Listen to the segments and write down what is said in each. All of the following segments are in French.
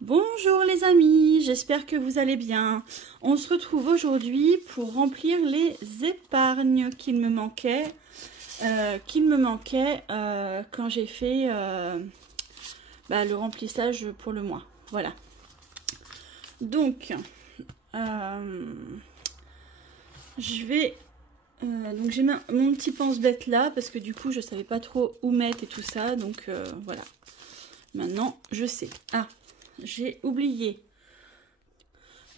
Bonjour les amis, j'espère que vous allez bien. On se retrouve aujourd'hui pour remplir les épargnes qu'il me manquait, quand j'ai fait le remplissage pour le mois. Voilà. Donc, je vais... donc j'ai mon petit pense-bête là, parce que du coup je savais pas trop où mettre et tout ça, donc voilà. Maintenant, je sais. Ah, j'ai oublié.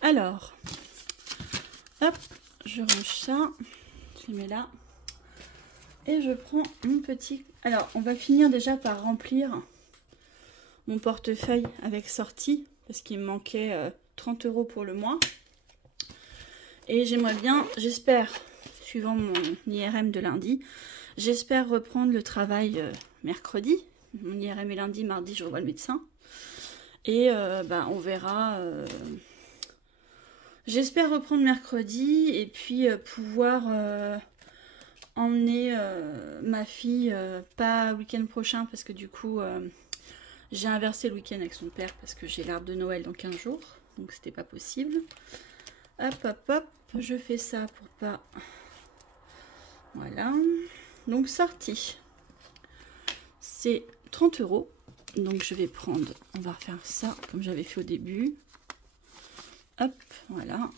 Alors, hop, je range ça. Je le mets là. Et je prends mon petit... Alors, on va finir déjà par remplir mon portefeuille avec sortie, parce qu'il me manquait 30 € pour le mois. Et j'aimerais bien, j'espère, suivant mon IRM de lundi, j'espère reprendre le travail mercredi. Mon IRM est lundi, mardi, je revois le médecin. Et on verra. J'espère reprendre mercredi et puis pouvoir emmener ma fille, pas week-end prochain, parce que du coup, j'ai inversé le week-end avec son père parce que j'ai l'arbre de Noël dans 15 jours. Donc c'était pas possible. Hop, hop, hop. Je fais ça pour pas... Voilà. Donc sortie. C'est 30 €. Donc je vais prendre, on va refaire ça comme j'avais fait au début. Hop, voilà.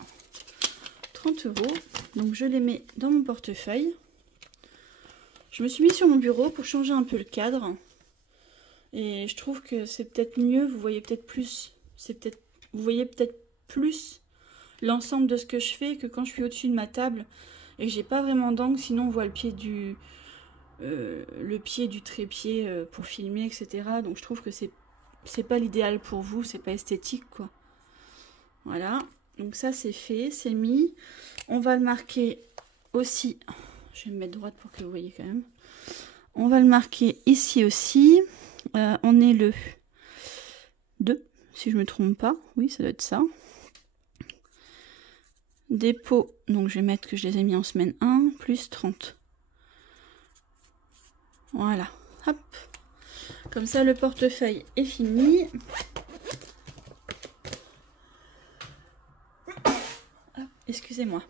30 €. Donc je les mets dans mon portefeuille. Je me suis mis sur mon bureau pour changer un peu le cadre. Et je trouve que c'est peut-être mieux, vous voyez peut-être plus. Vous voyez peut-être plus l'ensemble de ce que je fais que quand je suis au-dessus de ma table et que j'ai pas vraiment d'angle, sinon on voit le pied du trépied pour filmer, etc. Donc je trouve que c'est pas l'idéal pour vous, c'est pas esthétique quoi. Voilà, donc ça c'est fait, c'est mis. On va le marquer aussi, je vais me mettre droite pour que vous voyez quand même. On va le marquer ici aussi. On est le 2, si je me trompe pas. Oui, ça doit être ça. Dépôt, donc je vais mettre que je les ai mis en semaine 1, plus 30. Voilà, hop. Comme ça, le portefeuille est fini. Excusez-moi.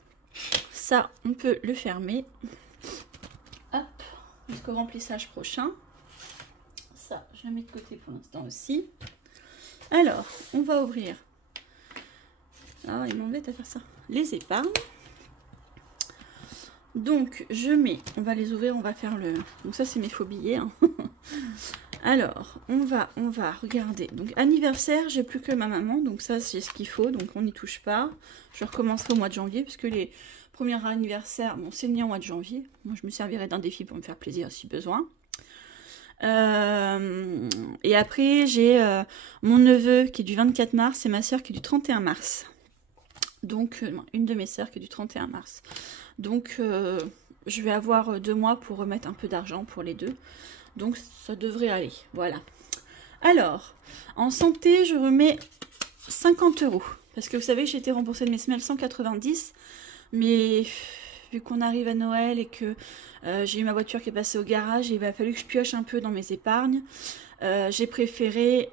Ça, on peut le fermer. Hop, jusqu'au remplissage prochain. Ça, je le mets de côté pour l'instant aussi. Alors, on va ouvrir. Ah, il m'embête à faire ça. Les épargnes. Donc, je mets, on va les ouvrir, on va faire le... Donc ça, c'est mes faux billets. Hein. Alors, on va regarder. Donc, anniversaire, j'ai plus que ma maman. Donc ça, c'est ce qu'il faut. Donc, on n'y touche pas. Je recommencerai au mois de janvier, puisque les premiers anniversaires, bon, c'est le mien au mois de janvier. Moi, je me servirai d'un défi pour me faire plaisir si besoin. Et après, j'ai mon neveu qui est du 24 mars et ma soeur qui est du 31 mars. Donc, une de mes sœurs qui est du 31 mars. Donc, je vais avoir 2 mois pour remettre un peu d'argent pour les deux. Donc, ça devrait aller. Voilà. Alors, en santé, je remets 50 €. Parce que vous savez, j'ai été remboursée de mes semelles 190. Mais vu qu'on arrive à Noël et que j'ai eu ma voiture qui est passée au garage, il va falloir que je pioche un peu dans mes épargnes. J'ai préféré...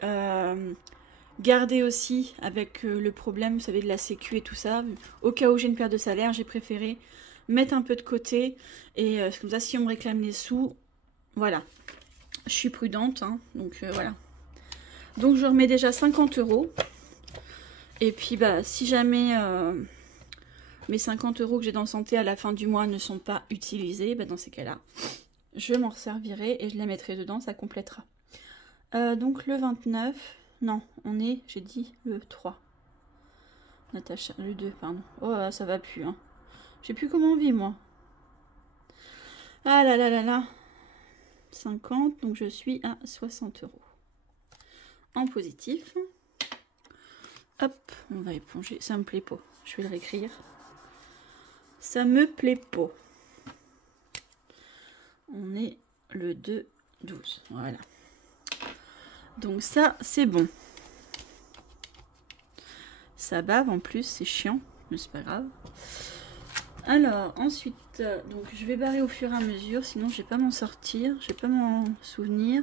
garder aussi avec le problème, vous savez, de la sécu et tout ça. Au cas où j'ai une perte de salaire, j'ai préféré mettre un peu de côté. Et comme ça, si on me réclame les sous, voilà. Je suis prudente, hein, donc voilà. Donc je remets déjà 50 €. Et puis, si jamais mes 50 € que j'ai dans santé à la fin du mois ne sont pas utilisés, dans ces cas-là, je m'en resservirai et je les mettrai dedans, ça complétera. Donc le 29... Non, on est, j'ai dit, le 3. Natacha, le 2, pardon. Oh, ça va plus, hein. Je sais plus comment on vit, moi. Ah là là là là. 50, donc je suis à 60 €. En positif. Hop, on va éponger. Ça me plaît pas. Je vais le réécrire. Ça me plaît pas. On est le 2, 12. Voilà. Donc ça, c'est bon. Ça bave en plus, c'est chiant, mais c'est pas grave. Alors, ensuite, donc je vais barrer au fur et à mesure, sinon je vais pas m'en sortir, je vais pas m'en souvenir.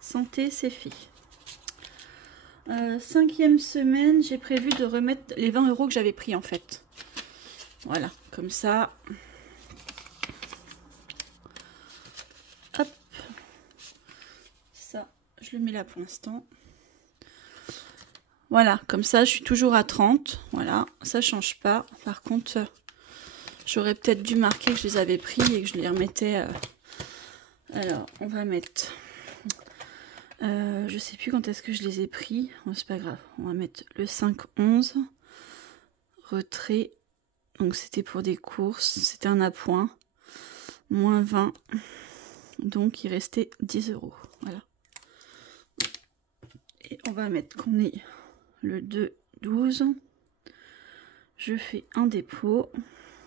Santé, c'est fait. 5e semaine, j'ai prévu de remettre les 20 € que j'avais pris en fait. Voilà, comme ça. Hop. Ça, je le mets là pour l'instant. Voilà, comme ça, je suis toujours à 30. Voilà, ça change pas. Par contre, j'aurais peut-être dû marquer que je les avais pris et que je les remettais. Alors, on va mettre... je sais plus quand est-ce que je les ai pris. Bon, c'est pas grave. On va mettre le 5-11. Retrait. Donc, c'était pour des courses. C'était un appoint. Moins 20. Donc, il restait 10 €. Voilà. Et on va mettre qu'on est le 2-12. Je fais un dépôt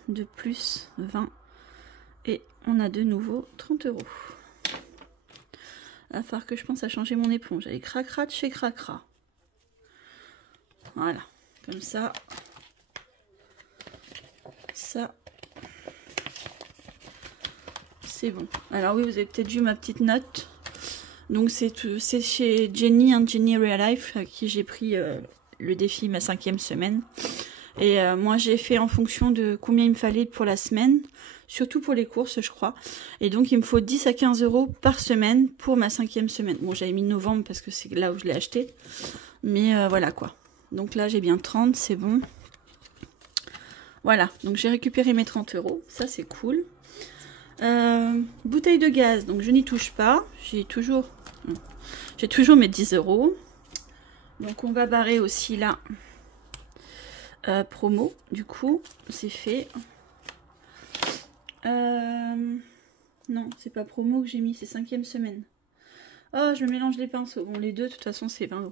de plus 20. Et on a de nouveau 30 €. Il va falloir que je pense à changer mon éponge. Allez, cracra de chez cracra. Voilà, comme ça. Ça. C'est bon. Alors oui, vous avez peut-être vu ma petite note. Donc c'est chez Jenny, Jenny Real Life, à qui j'ai pris le défi ma 5e semaine. Et moi j'ai fait en fonction de combien il me fallait pour la semaine. Surtout pour les courses, je crois. Et donc, il me faut 10 à 15 € par semaine pour ma 5e semaine. Bon, j'avais mis novembre parce que c'est là où je l'ai acheté. Mais voilà, quoi. Donc là, j'ai bien 30, c'est bon. Voilà, donc j'ai récupéré mes 30 €. Ça, c'est cool. Bouteille de gaz, donc je n'y touche pas. J'ai toujours mes 10 €. Donc, on va barrer aussi là. Promo, du coup, c'est fait. Non, c'est pas promo que j'ai mis, c'est 5e semaine. Oh, je me mélange les pinceaux. Bon, les deux, de toute façon, c'est 20 €.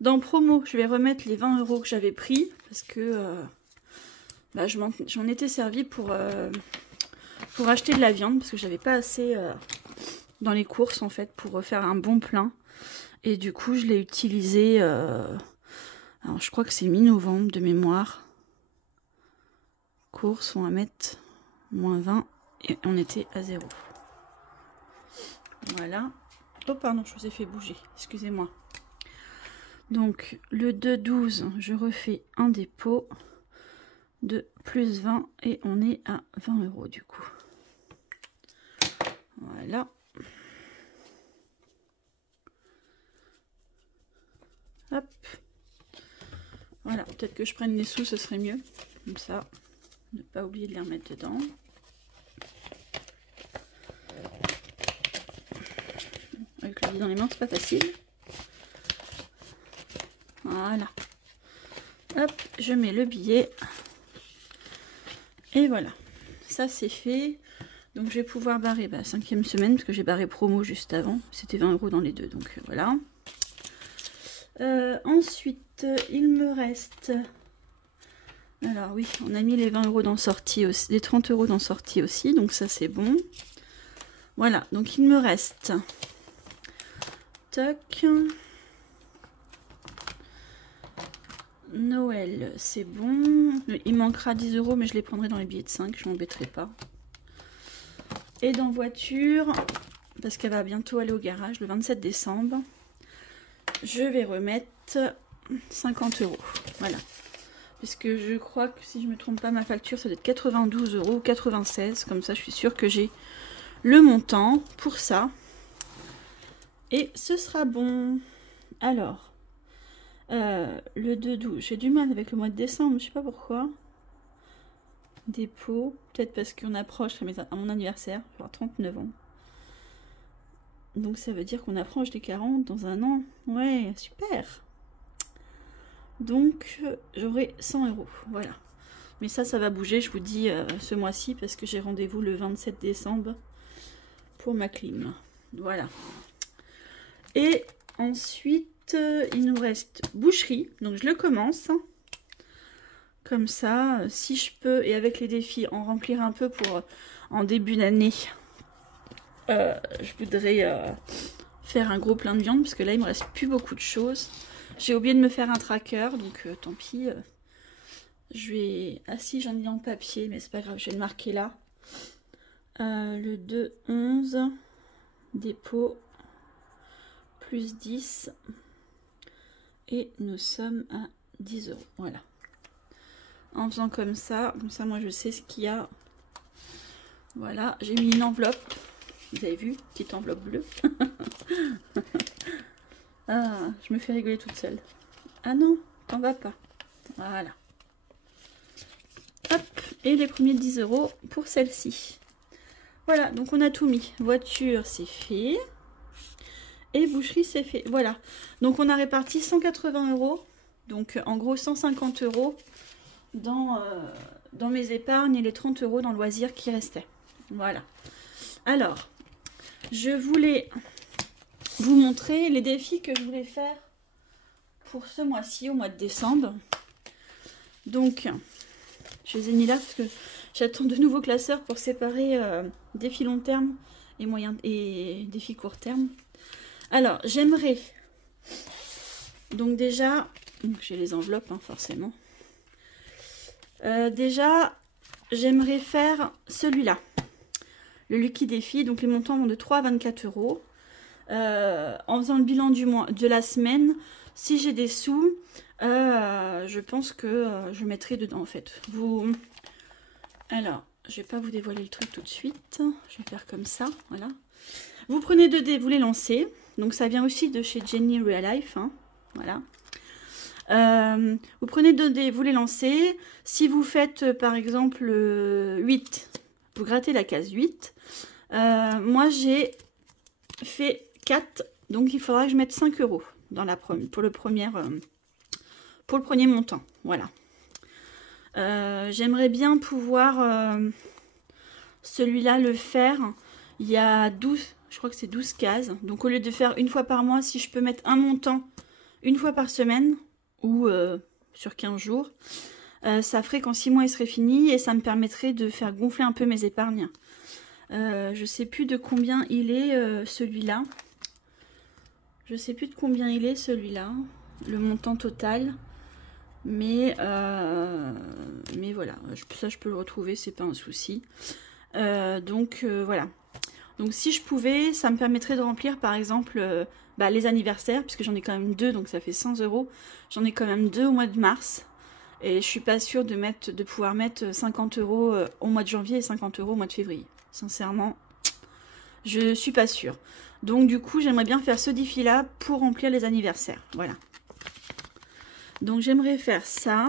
Dans promo, je vais remettre les 20 € que j'avais pris parce que j'en étais servi pour acheter de la viande parce que j'avais pas assez dans les courses en fait pour faire un bon plein. Et du coup, je l'ai utilisé. Alors, je crois que c'est mi-novembre de mémoire. Course, on va mettre moins 20 et on était à 0. Voilà. Oh pardon, je vous ai fait bouger, excusez-moi. Donc le 2-12, je refais un dépôt de plus 20 et on est à 20 € du coup. Voilà. Hop. Voilà, peut-être que je prenne les sous, ce serait mieux. Comme ça, ne pas oublier de les remettre dedans. Avec le vide dans les mains, c'est pas facile. Voilà. Hop, je mets le billet. Et voilà. Ça, c'est fait. Donc, je vais pouvoir barrer 5e semaine, parce que j'ai barré promo juste avant. C'était 20 € dans les deux, donc voilà. Ensuite, il me reste... Alors oui, on a mis les 20 € dans sortie aussi, les 30 € dans sortie aussi, donc ça, c'est bon. Voilà, donc il me reste... Toc. Noël, c'est bon. Il manquera 10 €, mais je les prendrai dans les billets de 5, je m'embêterai pas. Et dans voiture, parce qu'elle va bientôt aller au garage le 27 décembre, je vais remettre 50 €. Voilà. Puisque je crois que si je ne me trompe pas, ma facture, ça doit être 92 € ou 96. Comme ça, je suis sûre que j'ai le montant pour ça. Et ce sera bon. Alors, le 2-12, j'ai du mal avec le mois de décembre, je sais pas pourquoi. Dépôt, peut-être parce qu'on approche à mon anniversaire, je vais avoir 39 ans. Donc ça veut dire qu'on approche des 40 dans un an. Ouais, super. Donc j'aurai 100 €, voilà. Mais ça va bouger, je vous dis, ce mois-ci, parce que j'ai rendez-vous le 27 décembre pour ma clim. Voilà. Et ensuite, il nous reste boucherie. Donc, je le commence. Comme ça, si je peux, et avec les défis, en remplir un peu pour en début d'année. Je voudrais faire un gros plein de viande, parce que là, il me reste plus beaucoup de choses. J'ai oublié de me faire un tracker, donc tant pis. Je vais... Ah si, j'en ai en papier, mais c'est pas grave, je vais le marquer là. Le 2-11, dépôt... plus 10, Et nous sommes à 10 €. Voilà. En faisant comme ça moi je sais ce qu'il y a. Voilà, j'ai mis une enveloppe. Vous avez vu, petite enveloppe bleue. Ah, je me fais rigoler toute seule. Ah non, t'en vas pas. Voilà. Hop, et les premiers 10 € pour celle-ci. Voilà, donc on a tout mis. Voiture, c'est fait. Et boucherie, c'est fait. Voilà. Donc on a réparti 180 €. Donc en gros 150 € dans mes épargnes et les 30 € dans le loisir qui restait. Voilà. Alors, je voulais vous montrer les défis que je voulais faire pour ce mois-ci, au mois de décembre. Donc, je les ai mis là parce que j'attends de nouveaux classeurs pour séparer défis long terme et défis court terme. Alors, j'aimerais... Donc déjà, j'ai les enveloppes, hein, forcément. Déjà, j'aimerais faire celui-là. Le Lucky Défi, donc les montants vont de 3 à 24 €. En faisant le bilan du mois, de la semaine, si j'ai des sous, je pense que je mettrai dedans en fait. Alors, je vais pas vous dévoiler le truc tout de suite. Je vais faire comme ça, voilà. Vous prenez 2 dés, vous les lancez. Donc ça vient aussi de chez Jenny Real Life, hein. Voilà. Vous prenez 2 dés, vous les lancez. Si vous faites par exemple 8, vous grattez la case 8. Moi j'ai fait 4, donc il faudra que je mette 5 € dans pour le premier montant. Voilà. J'aimerais bien pouvoir celui-là le faire. Il y a 12, je crois que c'est 12 cases. Donc au lieu de faire une fois par mois, si je peux mettre un montant une fois par semaine ou sur 15 jours, ça ferait qu'en 6 mois il serait fini et ça me permettrait de faire gonfler un peu mes épargnes. Je sais plus de combien il est celui-là. Je sais plus de combien il est celui-là, le montant total. Mais voilà, ça je peux le retrouver, c'est pas un souci. Voilà. Donc si je pouvais, ça me permettrait de remplir par exemple les anniversaires, puisque j'en ai quand même 2, donc ça fait 100 €. J'en ai quand même 2 au mois de mars. Et je suis pas sûre de pouvoir mettre 50 € au mois de janvier et 50 € au mois de février. Sincèrement, je suis pas sûre. Donc du coup, j'aimerais bien faire ce défi-là pour remplir les anniversaires. Voilà. Donc j'aimerais faire ça.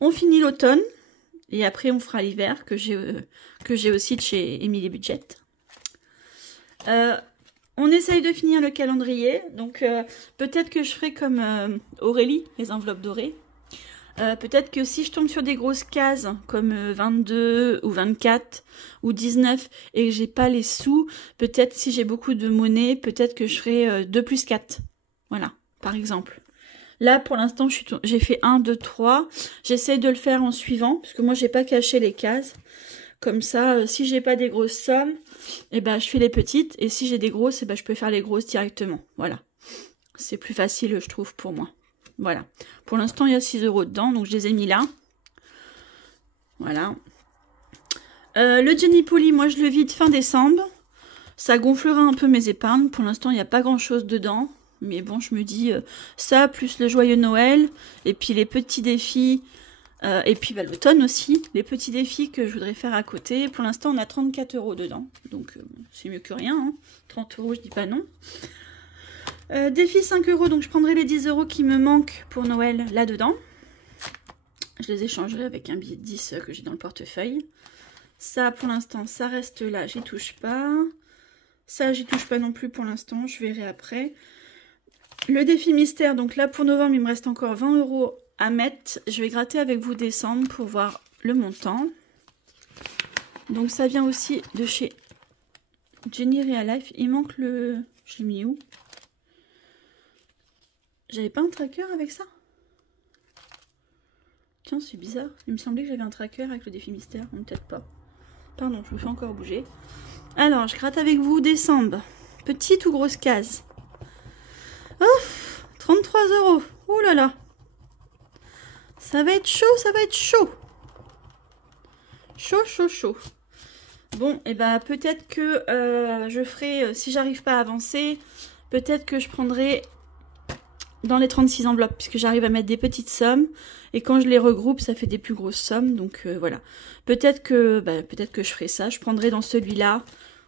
On finit l'automne. Et après, on fera l'hiver, que j'ai aussi de chez Emily Budget. On essaye de finir le calendrier. Donc peut-être que je ferai comme Aurélie, les enveloppes dorées. Peut-être que si je tombe sur des grosses cases comme 22 ou 24 ou 19 et que j'ai pas les sous, peut-être si j'ai beaucoup de monnaie, peut-être que je ferai 2 plus 4. Voilà, par exemple. Là, pour l'instant, j'ai fait 1, 2, 3. J'essaie de le faire en suivant, parce que moi, j'ai pas caché les cases. Comme ça, si j'ai pas des grosses sommes, eh ben, je fais les petites. Et si j'ai des grosses, eh ben, je peux faire les grosses directement. Voilà. C'est plus facile, je trouve, pour moi. Voilà. Pour l'instant, il y a 6 € dedans, donc je les ai mis là. Voilà. Le Jenny Poli, moi, je le vide fin décembre. Ça gonflera un peu mes épargnes. Pour l'instant, il n'y a pas grand-chose dedans. Mais bon, je me dis, ça, plus le joyeux Noël, et puis les petits défis, et puis l'automne aussi, les petits défis que je voudrais faire à côté. Pour l'instant, on a 34 € dedans, donc c'est mieux que rien, hein. 30 €, je dis pas non. Défi 5 €, donc je prendrai les 10 € qui me manquent pour Noël là-dedans. Je les échangerai avec un billet de 10 que j'ai dans le portefeuille. Ça, pour l'instant, ça reste là, j'y touche pas. Ça, j'y touche pas non plus pour l'instant, je verrai après. Le défi mystère, donc là pour novembre, il me reste encore 20 € à mettre. Je vais gratter avec vous décembre pour voir le montant. Donc ça vient aussi de chez Jenny Real Life. Il manque le... Je l'ai mis où? J'avais pas un tracker avec ça? Tiens, c'est bizarre. Il me semblait que j'avais un tracker avec le défi mystère. Peut-être pas. Pardon, je me fais encore bouger. Alors, je gratte avec vous décembre. Petite ou grosse case? Ouf, 33 €. Ouh là là. Ça va être chaud, ça va être chaud. Chaud, chaud, chaud. Bon, et ben peut-être que je ferai, si j'arrive pas à avancer, peut-être que je prendrai dans les 36 enveloppes, puisque j'arrive à mettre des petites sommes, et quand je les regroupe, ça fait des plus grosses sommes, donc voilà. Peut-être que je ferai ça, je prendrai dans celui-là,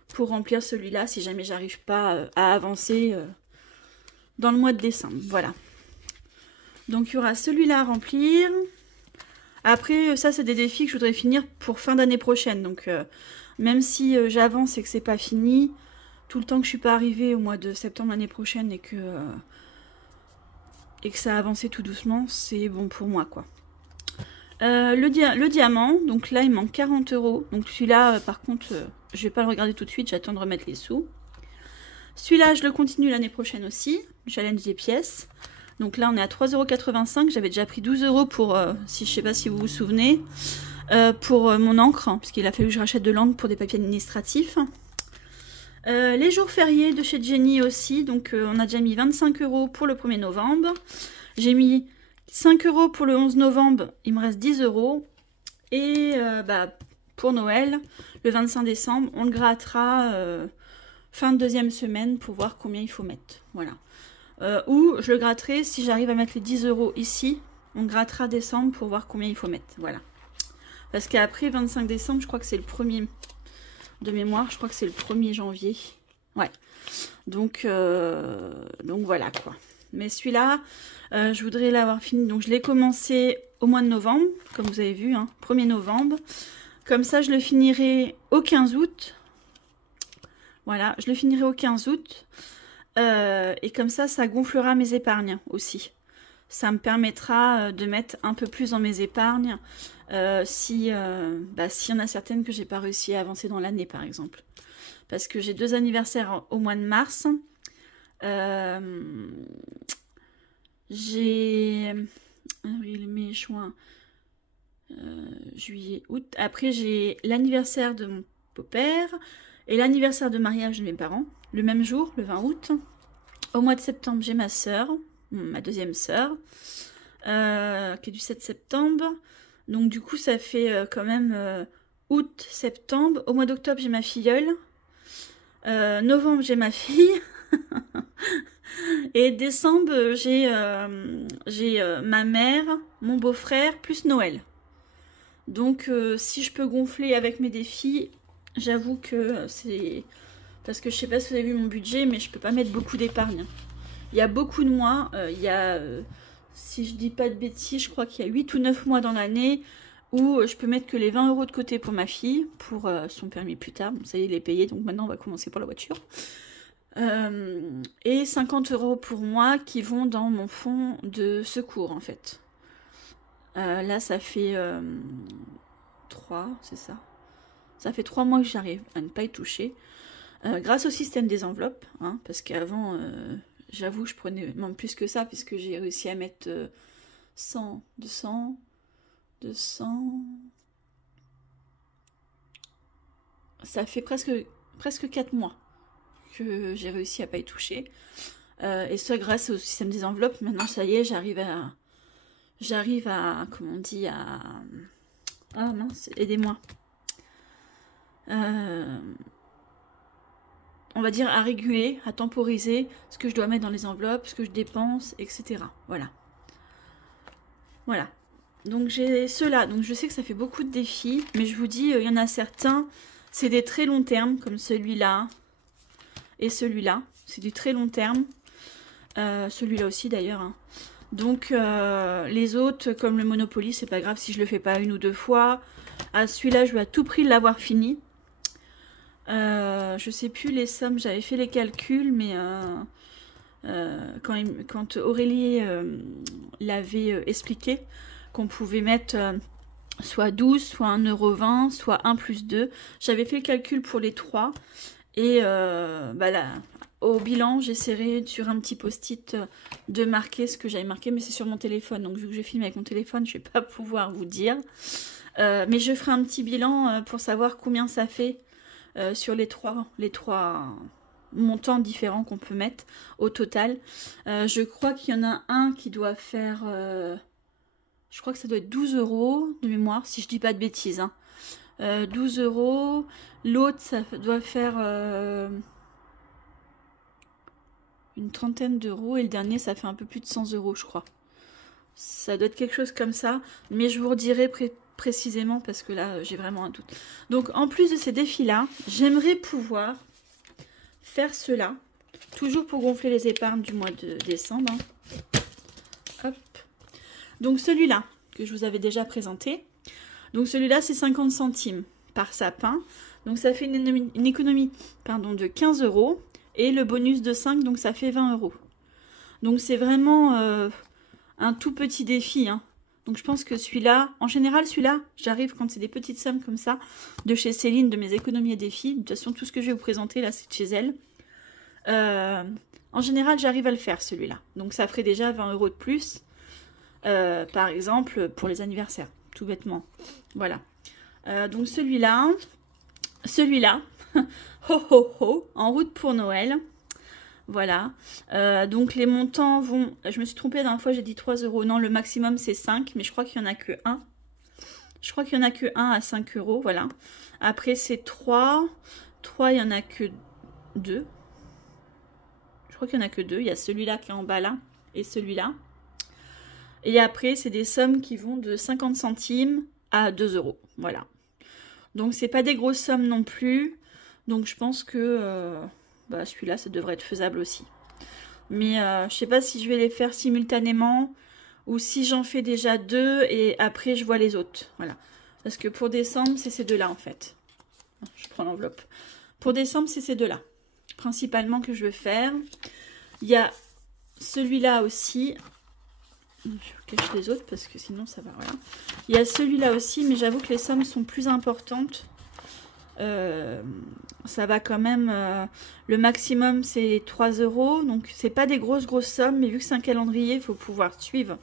pour remplir celui-là, si jamais j'arrive pas à avancer dans le mois de décembre, voilà. Donc il y aura celui-là à remplir. Après, ça c'est des défis que je voudrais finir pour fin d'année prochaine, donc même si j'avance et que c'est pas fini, tout le temps que je suis pas arrivée au mois de septembre l'année prochaine et que ça a avancé tout doucement, c'est bon pour moi, quoi. Le diamant, donc là il manque 40 €. Donc celui-là, par contre, je vais pas le regarder tout de suite, j'attends de remettre les sous. Celui-là, je le continue l'année prochaine aussi, challenge des pièces. Donc là, on est à 3,85 €. J'avais déjà pris 12 € pour, si je sais pas si vous vous souvenez, pour mon encre, hein, parce qu'il a fallu que je rachète de l'encre pour des papiers administratifs. Les jours fériés de chez Jenny aussi, donc on a déjà mis 25 € pour le 1er novembre. J'ai mis 5 € pour le 11 novembre, il me reste 10 €. Et pour Noël, le 25 décembre, on le grattera fin de deuxième semaine pour voir combien il faut mettre. Voilà. Ou je le gratterai, si j'arrive à mettre les 10 € ici, on grattera décembre pour voir combien il faut mettre. Voilà. Parce qu'après 25 décembre, je crois que c'est le 1er de mémoire, je crois que c'est le 1er janvier. Ouais. Donc voilà quoi. Mais celui-là, je voudrais l'avoir fini. Donc je l'ai commencé au mois de novembre, comme vous avez vu, hein, 1er novembre. Comme ça, je le finirai au 15 août. Voilà, je le finirai au 15 août. Et comme ça gonflera mes épargnes aussi. Ça me permettra de mettre un peu plus dans mes épargnes s'il y en a certaines que j'ai pas réussi à avancer dans l'année, par exemple. Parce que j'ai 2 anniversaires au mois de mars. J'ai avril, mai, juin, juillet, août. Après, j'ai l'anniversaire de mon beau-père et l'anniversaire de mariage de mes parents, le même jour, le 20 août. Au mois de septembre, j'ai ma sœur, ma deuxième sœur, qui est du 7 septembre. Donc du coup, ça fait quand même août, septembre. Au mois d'octobre, j'ai ma filleule. Novembre, j'ai ma fille. Et décembre, j'ai ma mère, mon beau-frère, plus Noël. Donc si je peux gonfler avec mes défis, j'avoue que c'est... Parce que je sais pas si vous avez vu mon budget, mais je peux pas mettre beaucoup d'épargne. Il y a beaucoup de mois, si je dis pas de bêtises, je crois qu'il y a 8 ou 9 mois dans l'année où je peux mettre que les 20 € de côté pour ma fille, pour son permis plus tard. Bon, ça y est, il est payé, donc maintenant on va commencer pour la voiture. Et 50 € pour moi qui vont dans mon fonds de secours en fait. Là ça fait 3, c'est ça. Ça fait 3 mois que j'arrive à ne pas y toucher. Grâce au système des enveloppes, hein, parce qu'avant, j'avoue, je prenais même plus que ça, puisque j'ai réussi à mettre 100, 200, 200... Ça fait presque 4 mois que j'ai réussi à pas y toucher. Et ça grâce au système des enveloppes. Maintenant, ça y est, j'arrive à, comment on dit, à... Ah mince, aidez-moi. On va dire à réguler, à temporiser ce que je dois mettre dans les enveloppes, ce que je dépense, etc. Voilà. Voilà. Donc j'ai ceux-là. Donc je sais que ça fait beaucoup de défis, mais je vous dis, il y en a certains, c'est des très longs termes, comme celui-là et celui-là. C'est du très long terme. Celui-là aussi d'ailleurs. Hein. Donc les autres, comme le Monopoly, c'est pas grave si je le fais pas 1 ou 2 fois. À celui-là, je veux à tout prix l'avoir fini. Je sais plus les sommes, j'avais fait les calculs, mais quand Aurélie l'avait expliqué, qu'on pouvait mettre soit 12, soit 1,20 €, soit 1 plus 2. J'avais fait le calcul pour les 3. Et là, au bilan, j'essaierai sur un petit post-it de marquer ce que j'avais marqué, mais c'est sur mon téléphone. Donc vu que je filme avec mon téléphone, je ne vais pas pouvoir vous dire. Mais je ferai un petit bilan pour savoir combien ça fait sur les trois montants différents qu'on peut mettre au total. Je crois qu'il y en a un qui doit faire... je crois que ça doit être 12 € de mémoire, si je dis pas de bêtises. Hein. 12 €. L'autre, ça doit faire... une trentaine d'euros. Et le dernier, ça fait un peu plus de 100 euros, je crois. Ça doit être quelque chose comme ça. Mais je vous redirai précisément parce que là, j'ai vraiment un doute. Donc, en plus de ces défis-là, j'aimerais pouvoir faire cela. Toujours pour gonfler les épargnes du mois de décembre. Hop. Donc, celui-là, que je vous avais déjà présenté. Donc, celui-là, c'est 50 centimes par sapin. Donc, ça fait une économie pardon, de 15 euros. Et le bonus de 5, donc ça fait 20 euros. Donc, c'est vraiment un tout petit défi, hein. Donc je pense que celui-là, en général celui-là, j'arrive quand c'est des petites sommes comme ça, de chez Céline, de mes économies et défis. De toute façon, tout ce que je vais vous présenter là, c'est de chez elle. En général, j'arrive à le faire celui-là. Donc ça ferait déjà 20 euros de plus, par exemple, pour les anniversaires, tout bêtement. Voilà. Donc celui-là, ho ho ho, en route pour Noël. Voilà, donc les montants vont... Je me suis trompée la dernière fois, j'ai dit 3 euros. Non, le maximum c'est 5, mais je crois qu'il n'y en a que 1. Je crois qu'il n'y en a que 1 à 5 euros, voilà. Après c'est 3. 3, il n'y en a que 2. Je crois qu'il n'y en a que 2. Il y a celui-là qui est en bas là, et celui-là. Et après, c'est des sommes qui vont de 50 centimes à 2 euros, voilà. Donc c'est pas des grosses sommes non plus. Donc je pense que... Bah, celui-là, ça devrait être faisable aussi. Mais je sais pas si je vais les faire simultanément ou si j'en fais déjà 2 et après je vois les autres. Voilà. Parce que pour décembre, c'est ces deux-là en fait. Je prends l'enveloppe. Pour décembre, c'est ces deux-là. Principalement que je veux faire. Il y a celui-là aussi. Je cache les autres parce que sinon ça va. Voilà. Il y a celui-là aussi, mais j'avoue que les sommes sont plus importantes. Ça va quand même, le maximum c'est 3 euros, donc c'est pas des grosses sommes, mais vu que c'est un calendrier, il faut pouvoir suivre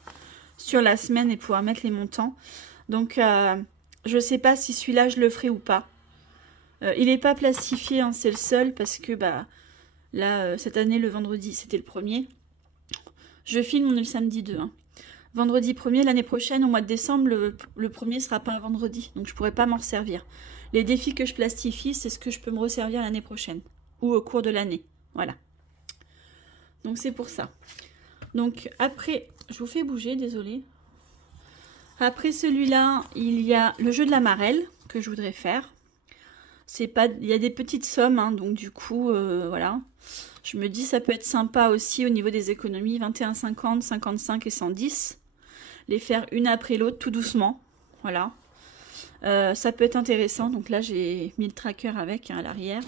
sur la semaine et pouvoir mettre les montants. Donc je sais pas si celui-là je le ferai ou pas. Il n'est pas plastifié, hein, c'est le seul, parce que bah là cette année le vendredi c'était le 1er. Je filme, on est le samedi 2. Hein. Vendredi 1er, l'année prochaine, au mois de décembre, le 1er sera pas un vendredi, donc je pourrai pas m'en resservir. Les défis que je plastifie, c'est ce que je peux me resservir l'année prochaine. Ou au cours de l'année. Voilà. Donc c'est pour ça. Donc après, je vous fais bouger, désolée. Après celui-là, il y a le jeu de la marelle que je voudrais faire. C'est pas, il y a des petites sommes, hein, donc du coup, voilà. Je me dis ça peut être sympa aussi au niveau des économies. 21,50, 55 et 110. Les faire une après l'autre, tout doucement. Voilà. Ça peut être intéressant. Donc là, j'ai mis le tracker avec, hein, à l'arrière.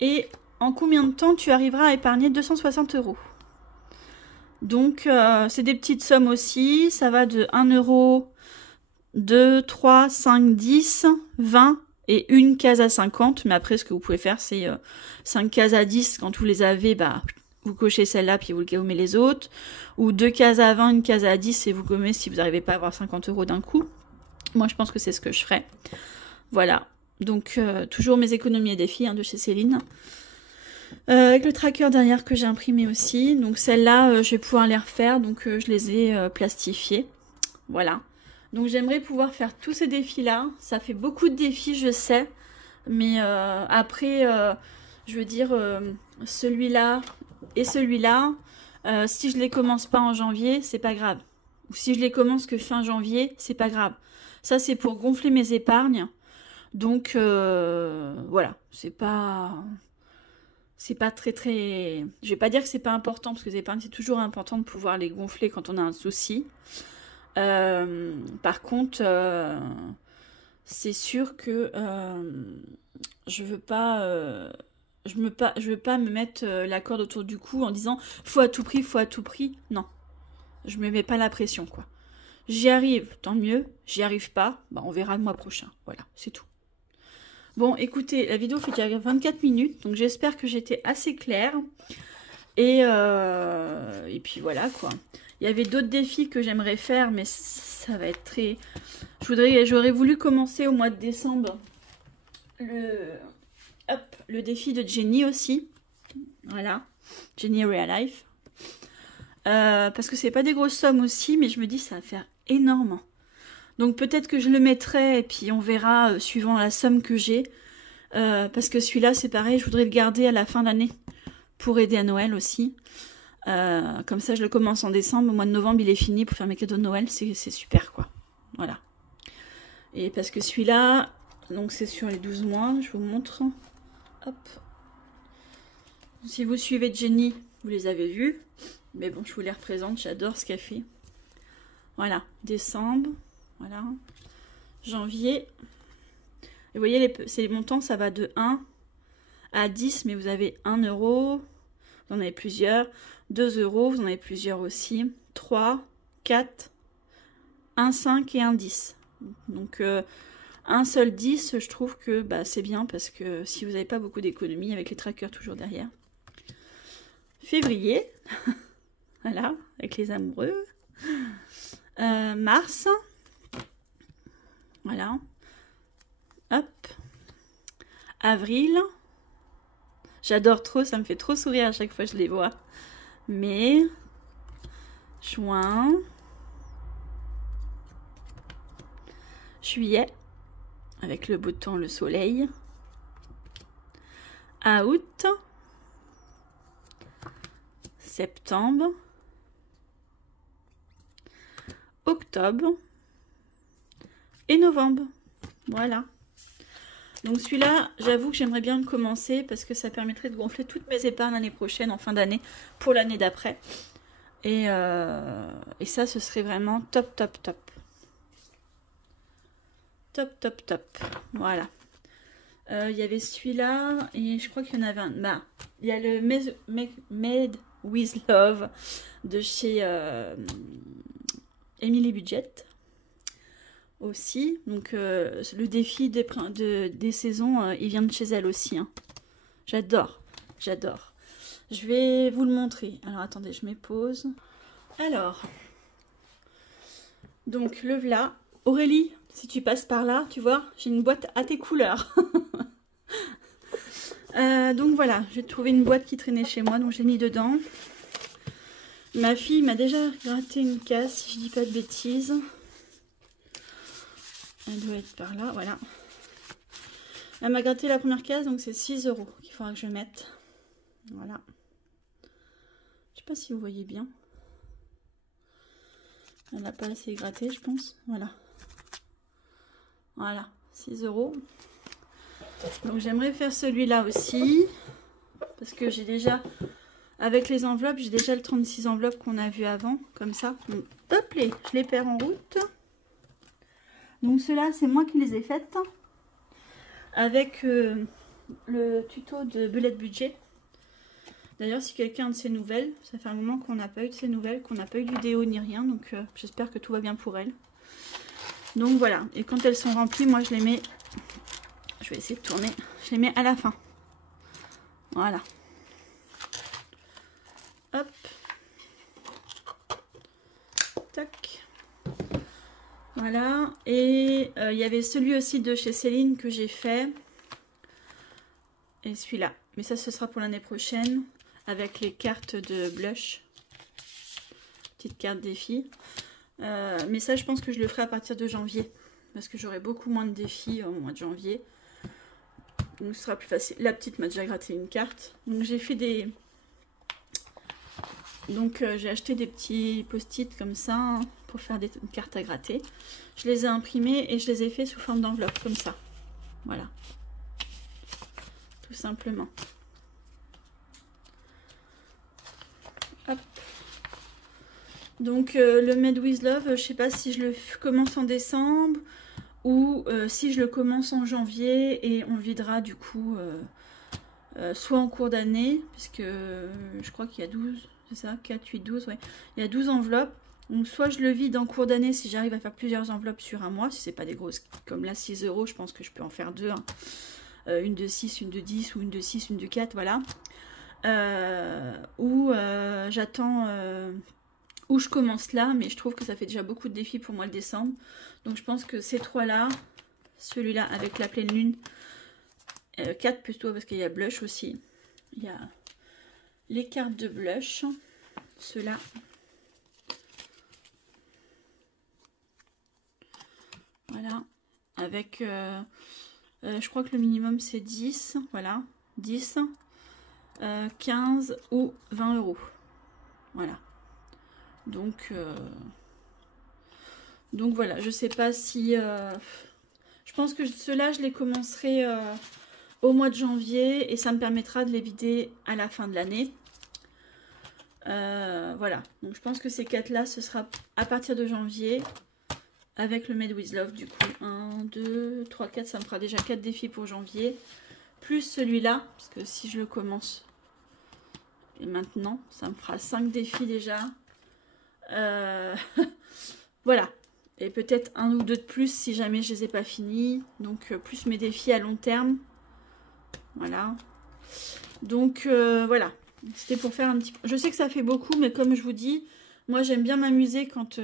Et en combien de temps tu arriveras à épargner 260 euros? Donc, c'est des petites sommes aussi. Ça va de 1 euro, 2, 3, 5, 10, 20 et une case à 50. Mais après, ce que vous pouvez faire, c'est 5 cases à 10. Quand vous les avez, bah, vous cochez celle-là, puis vous gommez les autres. Ou 2 cases à 20, une case à 10 et vous gommez si vous n'arrivez pas à avoir 50 euros d'un coup. Moi, je pense que c'est ce que je ferai. Voilà. Donc, toujours mes économies et défis, hein, de chez Céline. Avec le tracker derrière que j'ai imprimé aussi. Donc, celles-là, je vais pouvoir les refaire. Donc, je les ai plastifiées. Voilà. Donc, j'aimerais pouvoir faire tous ces défis-là. Ça fait beaucoup de défis, je sais. Mais après, je veux dire, celui-là et celui-là, si je les commence pas en janvier, c'est pas grave. Ou si je les commence que fin janvier, c'est pas grave. Ça, c'est pour gonfler mes épargnes. Donc, voilà. C'est pas très... Je vais pas dire que c'est pas important, parce que les épargnes, c'est toujours important de pouvoir les gonfler quand on a un souci. Par contre, c'est sûr que je veux pas... je veux pas me mettre la corde autour du cou en disant « faut à tout prix, faut à tout prix ». Non. Je me mets pas la pression, quoi. J'y arrive, tant mieux. J'y arrive pas, bah on verra le mois prochain. Voilà, c'est tout. Bon, écoutez, la vidéo fait déjà 24 minutes, donc j'espère que j'étais assez claire. Et puis voilà, quoi. Il y avait d'autres défis que j'aimerais faire, mais ça va être très... J'aurais voulu commencer au mois de décembre le défi de Jenny aussi. Voilà, Jenny Real Life. Parce que c'est pas des grosses sommes aussi, mais je me dis ça va faire énorme. Donc peut-être que je le mettrai et puis on verra suivant la somme que j'ai. Parce que celui-là c'est pareil, je voudrais le garder à la fin d'année. pour aider à Noël aussi. Comme ça, je le commence en décembre. Au mois de novembre, il est fini pour faire mes cadeaux de Noël. C'est super, quoi. Voilà. Et parce que celui-là, donc c'est sur les 12 mois. Je vous montre. Hop. Si vous suivez Jenny, vous les avez vus. Mais bon, je vous les représente. J'adore ce qu'elle fait. Voilà. Décembre. Voilà. Janvier. Et vous voyez, les montants, ça va de 1 à 10. Mais vous avez 1 euro. Vous en avez plusieurs. 2 euros. Vous en avez plusieurs aussi. 3, 4, 1, 5 et 1, 10. Donc, un seul 10, je trouve que bah, c'est bien parce que si vous n'avez pas beaucoup d'économies, avec les trackers toujours derrière. Février, voilà, avec les amoureux. Mars, voilà. Hop. Avril, j'adore trop, ça me fait trop sourire à chaque fois que je les vois. Mai, juin, juillet, avec le beau temps, le soleil. Août, septembre, octobre et novembre. Voilà. Donc celui-là, j'avoue que j'aimerais bien le commencer parce que ça permettrait de gonfler toutes mes épargnes l'année prochaine, en fin d'année, pour l'année d'après. Et ça, ce serait vraiment top, top, top. Top, top, top. Voilà. Il y avait celui-là et je crois qu'il y en avait un. Bah, il y a le Made with Love de chez Emily Budget aussi. Donc le défi des saisons, il vient de chez elle aussi. Hein. J'adore, j'adore. Je vais vous le montrer. Alors attendez, je mets pause. Alors, donc le voilà. Aurélie, si tu passes par là, tu vois, j'ai une boîte à tes couleurs. Donc voilà, j'ai trouvé une boîte qui traînait chez moi, donc j'ai mis dedans. Ma fille m'a déjà gratté une case, si je dis pas de bêtises. Elle doit être par là, voilà. Elle m'a gratté la première case, donc c'est 6 € qu'il faudra que je mette. Voilà. Je sais pas si vous voyez bien. Elle n'a pas assez gratté, je pense. Voilà. Voilà, 6 €. Donc j'aimerais faire celui-là aussi. Parce que j'ai déjà, avec les enveloppes, j'ai déjà le 36 enveloppes qu'on a vu avant. Comme ça. Donc, hop, je les perds en route. Donc ceux-là, c'est moi qui les ai faites. Avec le tuto de Bullet Budget. D'ailleurs, si quelqu'un a de ces nouvelles, ça fait un moment qu'on n'a pas eu de ces nouvelles, qu'on n'a pas eu de vidéo ni rien. Donc j'espère que tout va bien pour elle. Donc voilà. Et quand elles sont remplies, moi je les mets... Je vais essayer de tourner. Je les mets à la fin. Voilà. Hop. Tac. Voilà. Et il y avait celui aussi de chez Céline que j'ai fait. Et celui-là. Mais ça, ce sera pour l'année prochaine. Avec les cartes de blush. Petite carte défi. Mais ça, je pense que je le ferai à partir de janvier. Parce que j'aurai beaucoup moins de défis au mois de janvier. Donc ce sera plus facile. La petite m'a déjà gratté une carte. Donc j'ai fait des... Donc j'ai acheté des petits post-it comme ça hein, pour faire des cartes à gratter. Je les ai imprimées et je les ai fait sous forme d'enveloppe comme ça. Voilà. Tout simplement. Hop. Donc le Made with Love, je sais pas si je le commence en décembre ou si je le commence en janvier et on le videra du coup soit en cours d'année, puisque je crois qu'il y a 12, c'est ça, 4, 8, 12, ouais. Il y a 12 enveloppes, donc soit je le vide en cours d'année si j'arrive à faire plusieurs enveloppes sur un mois, si c'est pas des grosses, comme là 6 €, je pense que je peux en faire deux, hein. Une de 6, une de 10 ou une de 6, une de 4, voilà. Ou j'attends... où je commence là, mais je trouve que ça fait déjà beaucoup de défis pour moi le décembre. Donc je pense que ces trois-là, celui-là avec la pleine lune, 4 plutôt parce qu'il y a blush aussi. Il y a les cartes de blush, ceux-là. Voilà, avec, je crois que le minimum c'est 10, voilà, 10. 15 ou 20 euros. Voilà. Donc voilà, je sais pas si... je pense que ceux-là, je les commencerai au mois de janvier et ça me permettra de les vider à la fin de l'année. Voilà, donc je pense que ces 4-là, ce sera à partir de janvier avec le Made with Love du coup. 1, 2, 3, 4, ça me fera déjà 4 défis pour janvier. Plus celui-là, parce que si je le commence et maintenant, ça me fera 5 défis déjà. Voilà. Et peut-être 1 ou 2 de plus si jamais je les ai pas finis. Donc plus mes défis à long terme. Voilà. Donc voilà. C'était pour faire un petit... Je sais que ça fait beaucoup, mais comme je vous dis, moi j'aime bien m'amuser quand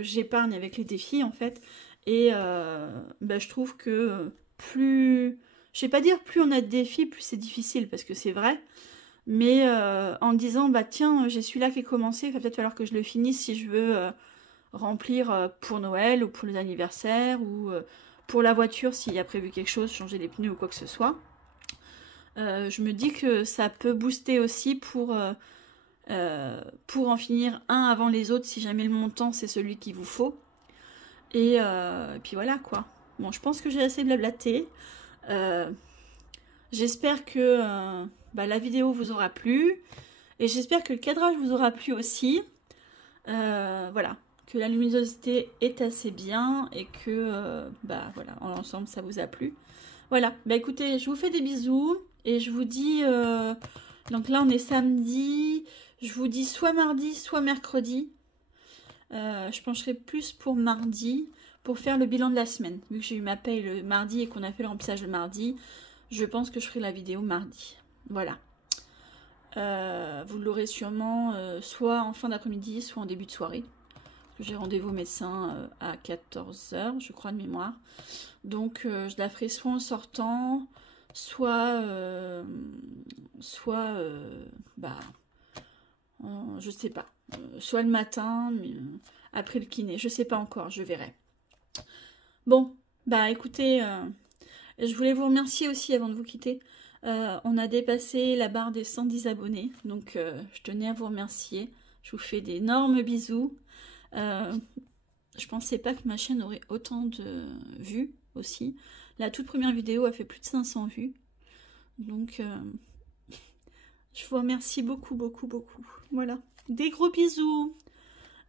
j'épargne avec les défis en fait. Et je trouve que plus... Je vais pas dire plus on a de défis, plus c'est difficile, parce que c'est vrai. Mais en me disant, bah tiens, j'ai celui-là qui est commencé, il va peut-être falloir que je le finisse si je veux remplir pour Noël ou pour les anniversaires ou pour la voiture s'il y a prévu quelque chose, changer les pneus ou quoi que ce soit. Je me dis que ça peut booster aussi pour en finir un avant les autres si jamais le montant c'est celui qu'il vous faut. Et puis voilà quoi. Bon, je pense que j'ai assez blablaté. J'espère que la vidéo vous aura plu. Et j'espère que le cadrage vous aura plu aussi. Voilà. Que la luminosité est assez bien. Et que, voilà, en l'ensemble, ça vous a plu. Voilà. Écoutez, je vous fais des bisous. Et je vous dis... donc là, on est samedi. Je vous dis soit mardi, soit mercredi. Je pencherai plus pour mardi. Pour faire le bilan de la semaine. Vu que j'ai eu ma paye le mardi et qu'on a fait le remplissage le mardi. Je pense que je ferai la vidéo mardi. Voilà. Vous l'aurez sûrement soit en fin d'après-midi, soit en début de soirée. J'ai rendez-vous au médecin à 14 h, je crois, de mémoire. Donc, je la ferai soit en sortant, soit... je sais pas. Soit le matin, mais, après le kiné. Je sais pas encore, je verrai. Bon, écoutez... je voulais vous remercier aussi avant de vous quitter. On a dépassé la barre des 110 abonnés. Donc, je tenais à vous remercier. Je vous fais d'énormes bisous. Je pensais pas que ma chaîne aurait autant de vues aussi. La toute première vidéo a fait plus de 500 vues. Donc, je vous remercie beaucoup, beaucoup, beaucoup. Voilà. Des gros bisous.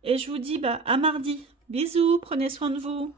Et je vous dis à mardi. Bisous, prenez soin de vous.